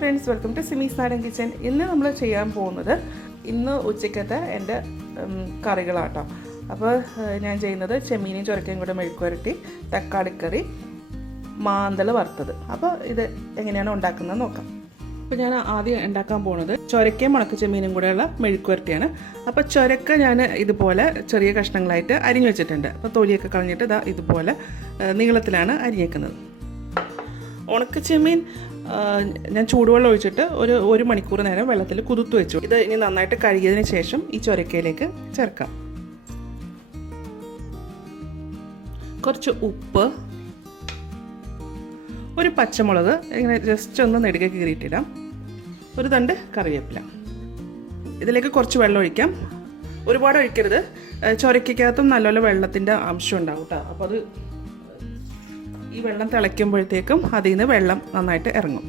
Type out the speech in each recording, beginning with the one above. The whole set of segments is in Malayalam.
ഫ്രണ്ട്സ്, വെൽക്കം ടു സിമീസ് നാടൻ കിച്ചൻ. ഇന്ന് നമ്മൾ ചെയ്യാൻ പോകുന്നത് ഇന്ന് ഉച്ചക്കത്തെ എൻ്റെ കറികളാട്ടോ. അപ്പോൾ ഞാൻ ചെയ്യുന്നത് ചെമ്മീനും ചുരക്കയും കൂടെ മെഴുക്കുവരട്ടി, തക്കാളിക്കറി, മാന്തൾ വറുത്തത്. അപ്പോൾ ഇത് എങ്ങനെയാണ് ഉണ്ടാക്കുന്നത് നോക്കാം. അപ്പോൾ ഞാൻ ആദ്യം ഉണ്ടാക്കാൻ പോകുന്നത് ചുരക്കയും മുളക്ക് ചെമ്മീനും കൂടെയുള്ള മെഴുക്കുവരട്ടിയാണ്. അപ്പോൾ ചുരക്ക ഞാൻ ഇതുപോലെ ചെറിയ കഷ്ണങ്ങളായിട്ട് അരിഞ്ഞു വെച്ചിട്ടുണ്ട്. അപ്പോൾ തൊലിയൊക്കെ കളഞ്ഞിട്ട് ഇതാ ഇതുപോലെ നീളത്തിലാണ് അരിഞ്ഞേക്കുന്നത്. ഉണക്ക ചെമ്മീൻ ഞാൻ ചൂടുവെള്ളം ഒഴിച്ചിട്ട് ഒരു മണിക്കൂർ നേരം വെള്ളത്തിൽ കുതിർത്ത് വെച്ചു. ഇത് ഇനി നന്നായിട്ട് കഴുകിയതിന് ശേഷം ഈ ചുരക്കയിലേക്ക് ചേർക്കാം. കുറച്ച് ഉപ്പ്, ഒരു പച്ചമുളക് ഇങ്ങനെ ജസ്റ്റ് ഒന്ന് നെടുകെ കീറിയിട്ടിടാം, ഒരു തണ്ട് കറിവേപ്പില. ഇതിലേക്ക് കുറച്ച് വെള്ളം ഒഴിക്കാം. ഒരുപാട് ഒഴിക്കരുത്, ചുരക്കകത്തും നല്ലപോലെ വെള്ളത്തിൻ്റെ അംശം ഉണ്ടാവും കേട്ടോ. അപ്പോൾ അത് ഈ വെള്ളം തിളയ്ക്കുമ്പോഴത്തേക്കും അതിൽ നിന്ന് വെള്ളം നന്നായിട്ട് ഇറങ്ങും.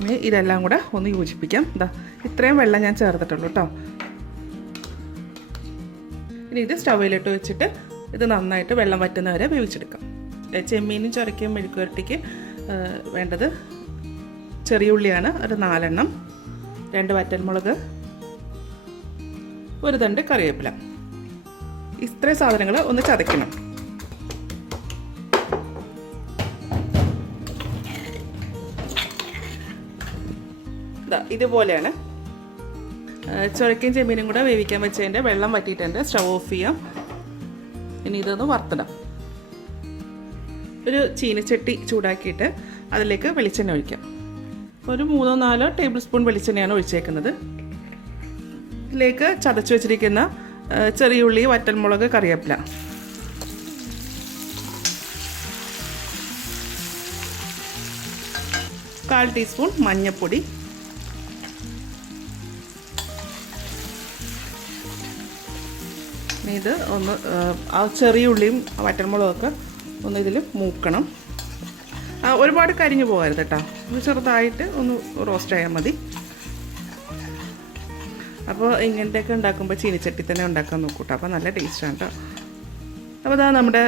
ഇനി ഇതെല്ലാം കൂടെ ഒന്ന് യോജിപ്പിക്കാം. ഇത്രയും വെള്ളം ഞാൻ ചേർത്തിട്ടുള്ളൂ കേട്ടോ. ഇനി ഇത് സ്റ്റൗവിലിട്ട് വെച്ചിട്ട് ഇത് നന്നായിട്ട് വെള്ളം വറ്റുന്നവരെ വേവിച്ചെടുക്കാം. ചെമ്മീനും ചുരക്കയും മെഴുക്കുവരട്ടിക്ക് വേണ്ടത് ചെറിയ ഉള്ളിയാണ്, ഒരു 4 എണ്ണം, 2 വറ്റൽമുളക്, ഒരു തണ്ട് കറിവേപ്പില. ഇത്രയും സാധനങ്ങൾ ഒന്ന് ചതയ്ക്കണം. ഇതുപോലെയാണ്. ചുരക്കയും ചെമ്മീനും കൂടെ വേവിക്കാൻ വെച്ചതിൻ്റെ വെള്ളം വറ്റിയിട്ടുണ്ട്. സ്റ്റവ് ഓഫ് ചെയ്യാം. ഇനി ഇതൊന്ന് വറുത്തിടാം. ഒരു ചീനച്ചട്ടി ചൂടാക്കിയിട്ട് അതിലേക്ക് വെളിച്ചെണ്ണ ഒഴിക്കാം. ഒരു 3-4 ടേബിൾ സ്പൂൺ വെളിച്ചെണ്ണയാണ് ഒഴിച്ചേക്കുന്നത്. ഇതിലേക്ക് ചതച്ച് വെച്ചിരിക്കുന്ന ചെറിയ ഉള്ളി, വറ്റൽമുളക്, കറിവേപ്പില, കാൽ ടീസ്പൂൺ മഞ്ഞൾപ്പൊടി, ഇത് ഒന്ന് ആ ചെറിയ ഉള്ളിയും വറ്റൽമുളകൊക്കെ ഒന്ന് ഇതിൽ മൂക്കണം. ഒരുപാട് കരിഞ്ഞു പോകരുത് കേട്ടോ, ഒന്ന് ചെറുതായിട്ട് ഒന്ന് റോസ്റ്റ് ആയാൽ മതി. അപ്പോൾ ഇങ്ങനത്തെയൊക്കെ ഉണ്ടാക്കുമ്പോൾ ചീനിച്ചട്ടി തന്നെ ഉണ്ടാക്കാൻ നോക്കൂട്ടോ, അപ്പോൾ നല്ല ടേസ്റ്റാണ് കേട്ടോ. അപ്പോൾ അതാ നമ്മുടെ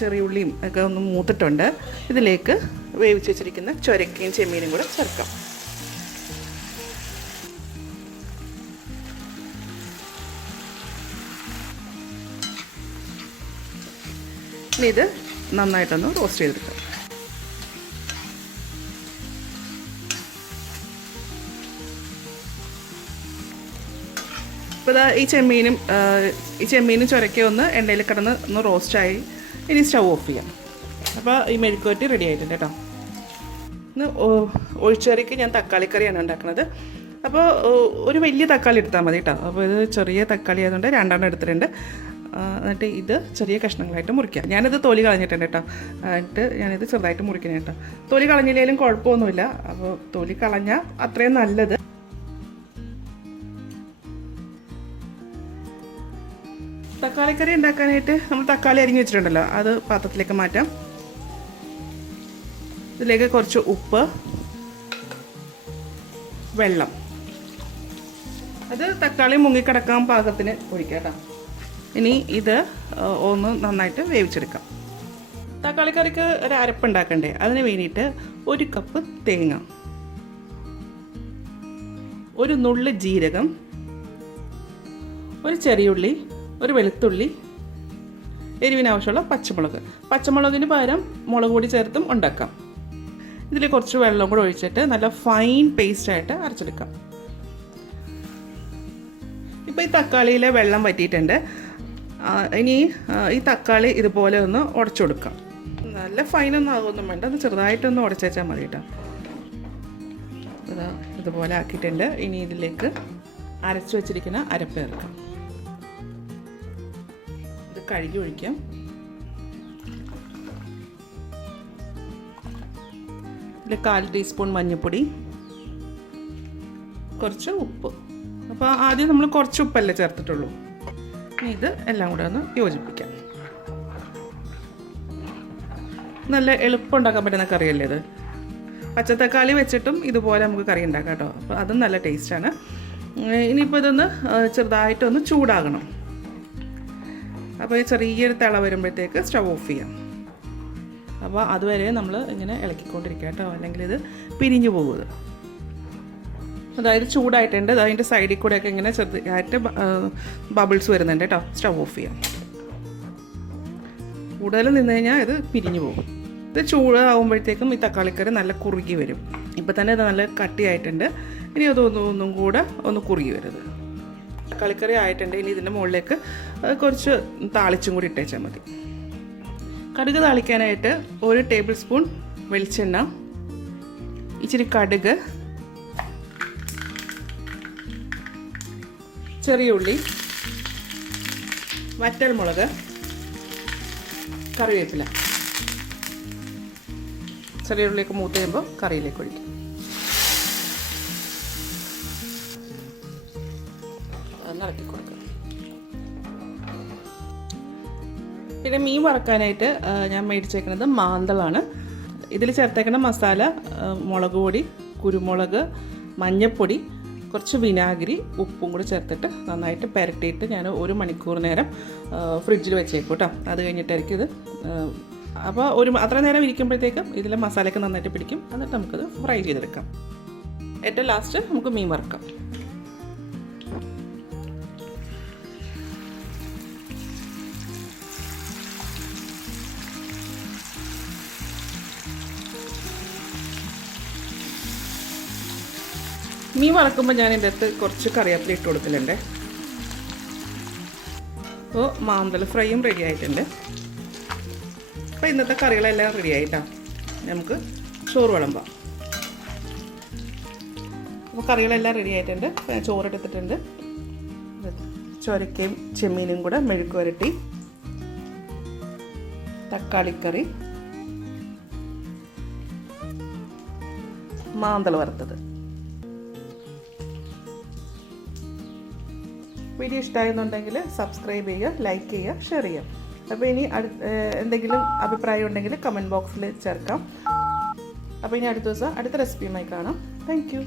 ചെറിയ ഉള്ളിയും ഒക്കെ ഒന്ന് മൂത്തിട്ടുണ്ട്. ഇതിലേക്ക് വേവിച്ച് വെച്ചിരിക്കുന്ന ചുരക്കയും ചെമ്മീനും കൂടെ ചേർക്കാം. ഇനി ഇത് നന്നായിട്ടൊന്ന് റോസ്റ്റ് ചെയ്തെടുക്കാം. ഇപ്പോൾ ഇതാ ഈ ചെമ്മീനും ചുരക്കയും ഒന്ന് എണ്ണയിൽ കിടന്ന് ഒന്ന് റോസ്റ്റായി. ഇനി സ്റ്റവ് ഓഫ് ചെയ്യാം. അപ്പോൾ ഈ മെഴുക്കുവരട്ടി റെഡി ആയിട്ടുണ്ട് കേട്ടോ. ഇന്ന് ഒഴിച്ചുകറിക്ക് ഞാൻ തക്കാളിക്കറിയാണ് ഉണ്ടാക്കുന്നത്. അപ്പോൾ ഒരു വലിയ തക്കാളി എടുത്താൽ മതി കേട്ടോ. അപ്പോൾ ഇത് ചെറിയ തക്കാളി ആയതുകൊണ്ട് 2 എണ്ണം എടുത്തിട്ടുണ്ട്. എന്നിട്ട് ഇത് ചെറിയ കഷ്ണങ്ങളായിട്ട് മുറിക്കാം. ഞാനിത് തൊലി കളഞ്ഞിട്ടുണ്ട് കേട്ടോ. എന്നിട്ട് ഞാനിത് ചെറുതായിട്ട് മുറിക്കണം കേട്ടോ. തൊലി കളഞ്ഞില്ലെങ്കിലും കുഴപ്പമൊന്നുമില്ല. അപ്പോൾ തൊലി കളഞ്ഞാൽ അത്രയും നല്ലത്. തക്കാളിക്കറി ഉണ്ടാക്കാനായിട്ട് നമ്മൾ തക്കാളി അരിഞ്ഞ് വെച്ചിട്ടുണ്ടല്ലോ, അത് പാത്രത്തിലേക്ക് മാറ്റാം. ഇതിലേക്ക് കുറച്ച് ഉപ്പ്, വെള്ളം, അത് തക്കാളി മുങ്ങിക്കിടക്കാൻ പാകത്തിന് ഒഴിക്കാം കേട്ടോ. ഇനി ഇത് ഒന്ന് നന്നായിട്ട് വേവിച്ചെടുക്കാം. തക്കാളി കറിക്ക് ഒരു അരപ്പുണ്ടാക്കണ്ടേ, അതിന് വേണ്ടിയിട്ട് 1 കപ്പ് തേങ്ങ, ഒരു നുള്ളി ജീരകം, ഒരു ചെറിയുള്ളി, ഒരു വെളുത്തുള്ളി, എരിവിനാവശ്യമുള്ള പച്ചമുളകിന് പകരം മുളക് പൊടി ചേർത്തും ഉണ്ടാക്കാം. ഇതിൽ കുറച്ച് വെള്ളം കൂടെ ഒഴിച്ചിട്ട് നല്ല ഫൈൻ പേസ്റ്റായിട്ട് അരച്ചെടുക്കാം. ഇപ്പോൾ ഈ തക്കാളിയിലെ വെള്ളം വറ്റിയിട്ടുണ്ട്. ഇനി ഈ തക്കാളി ഇതുപോലെ ഒന്ന് ഉടച്ചു കൊടുക്കാം. നല്ല ഫൈനൊന്നും ആകുമൊന്നും വേണ്ട, ഒന്ന് ചെറുതായിട്ടൊന്ന് ഉടച്ചാൽ മതി കേട്ടോ. ഇതുപോലെ ആക്കിയിട്ടുണ്ട്. ഇനി ഇതിലേക്ക് അരച്ചു വെച്ചിരിക്കുന്ന അരപ്പ് ചേർക്കാം. ഇത് കഴുകി ഒഴിക്കാം. ഇതിൽ 1/4 ടീസ്പൂൺ മഞ്ഞൾപ്പൊടി, കുറച്ച് ഉപ്പ്. അപ്പോൾ ആദ്യം നമ്മൾ കുറച്ച് ഉപ്പല്ലേ ചേർത്തിട്ടുള്ളൂ. ഇനി ഇത് എല്ലാം കൂടെ ഒന്ന് യോജിപ്പിക്കാം. നല്ല എളുപ്പം ഉണ്ടാക്കാൻ പറ്റുന്ന കറിയല്ലേ ഇത്. പച്ചത്തക്കാളി വെച്ചിട്ടും ഇതുപോലെ നമുക്ക് കറി ഉണ്ടാക്കാം കേട്ടോ. അപ്പോൾ അതും നല്ല ടേസ്റ്റാണ്. ഇനിയിപ്പോൾ ഇതൊന്ന് ചെറുതായിട്ടൊന്ന് ചൂടാകണം. അപ്പോൾ ഈ ചെറിയൊരു തിള വരുമ്പോഴത്തേക്ക് സ്റ്റവ് ഓഫ് ചെയ്യാം. അപ്പോൾ അതുവരെ നമ്മൾ ഇങ്ങനെ ഇളക്കിക്കൊണ്ടിരിക്കുക കേട്ടോ, അല്ലെങ്കിൽ ഇത് പിരിഞ്ഞു പോകുന്നത്. അതായത് ചൂടായിട്ടുണ്ട്, അതിൻ്റെ സൈഡിൽ കൂടെയൊക്കെ ഇങ്ങനെ ചെറുതായിട്ട് ബബിൾസ് വരുന്നുണ്ട് കേട്ടോ. സ്റ്റവ് ഓഫ് ചെയ്യാം. കൂടുതൽ നിന്ന് കഴിഞ്ഞാൽ ഇത് പിരിഞ്ഞു പോകും. ഇത് ചൂടാകുമ്പോഴത്തേക്കും ഈ തക്കാളിക്കറി നല്ല കുറുകി വരും. ഇപ്പം തന്നെ ഇത് നല്ല കട്ടിയായിട്ടുണ്ട്. ഇനി അതൊന്നും കൂടെ ഒന്ന് കുറുകി വരുന്നത്. തക്കാളിക്കറി ആയിട്ടുണ്ട്. ഇനി ഇതിൻ്റെ മുകളിലേക്ക് കുറച്ച് താളിച്ചും കൂടി ഇട്ടേച്ചാൽ മതി. കടുക് താളിക്കാനായിട്ട് 1 ടേബിൾ സ്പൂൺ വെളിച്ചെണ്ണ, ഇച്ചിരി കടുക്, ചെറിയ ഉള്ളി, വറ്റൽമുളക്, കറിവേപ്പില. ചെറിയ ഉള്ളിയൊക്കെ മൂത്ത് കഴിയുമ്പോൾ കറിയിലേക്ക് ഒഴിക്കും. ഇളക്കി കൊടുക്കുക. പിന്നെ മീൻ വറക്കാനായിട്ട് ഞാൻ മേടിച്ചേക്കുന്നത് മാന്തളാണ്. ഇതിൽ ചേർത്തേക്കുന്ന മസാല മുളക് പൊടി, കുരുമുളക്, മഞ്ഞൾപ്പൊടി, കുറച്ച് വിനാഗിരി, ഉപ്പും കൂടി ചേർത്തിട്ട് നന്നായിട്ട് പുരട്ടിയിട്ട് ഞാൻ 1 മണിക്കൂർ നേരം ഫ്രിഡ്ജിൽ വെച്ചേക്കും കേട്ടോ. അത് കഴിഞ്ഞിട്ടായിരിക്കും ഇത്. അപ്പോൾ അത്ര നേരം ഇരിക്കുമ്പോഴത്തേക്കും ഇതിലെ മസാലയൊക്കെ നന്നായിട്ട് പിടിക്കും. എന്നിട്ട് നമുക്കത് ഫ്രൈ ചെയ്തെടുക്കാം. ഏറ്റവും ലാസ്റ്റ് നമുക്ക് മീൻ വറക്കാം. മീൻ വറക്കുമ്പോൾ ഞാൻ ഇതിൻ്റെ അകത്ത് കുറച്ച് കറിവേപ്പില ഇട്ട് കൊടുക്കലുണ്ട്. അപ്പോൾ മാന്തൽ ഫ്രൈയും റെഡി ആയിട്ടുണ്ട്. അപ്പോൾ ഇന്നത്തെ കറികളെല്ലാം റെഡി ആയിട്ടാണ്. നമുക്ക് ചോറ് വിളമ്പാം. അപ്പോൾ കറികളെല്ലാം റെഡി ആയിട്ടുണ്ട്. ഞാൻ ചോറെടുത്തിട്ടുണ്ട്. ചൊരക്കയും ചെമ്മീനും കൂടെ മെഴുക്ക് പുരട്ടി, തക്കാളിക്കറി, മാന്തൽ വറുത്തത്. വീഡിയോ ഇഷ്ടമായെന്നുണ്ടെങ്കിൽ സബ്സ്ക്രൈബ് ചെയ്യുക, ലൈക്ക് ചെയ്യുക, ഷെയർ ചെയ്യുക. അപ്പോൾ ഇനി എന്തെങ്കിലും അഭിപ്രായം ഉണ്ടെങ്കിൽ കമൻറ്റ് ബോക്സിൽ ചേർക്കാം. അപ്പോൾ ഇനി അടുത്ത ദിവസം അടുത്ത റെസിപ്പിയുമായി കാണാം. Thank you.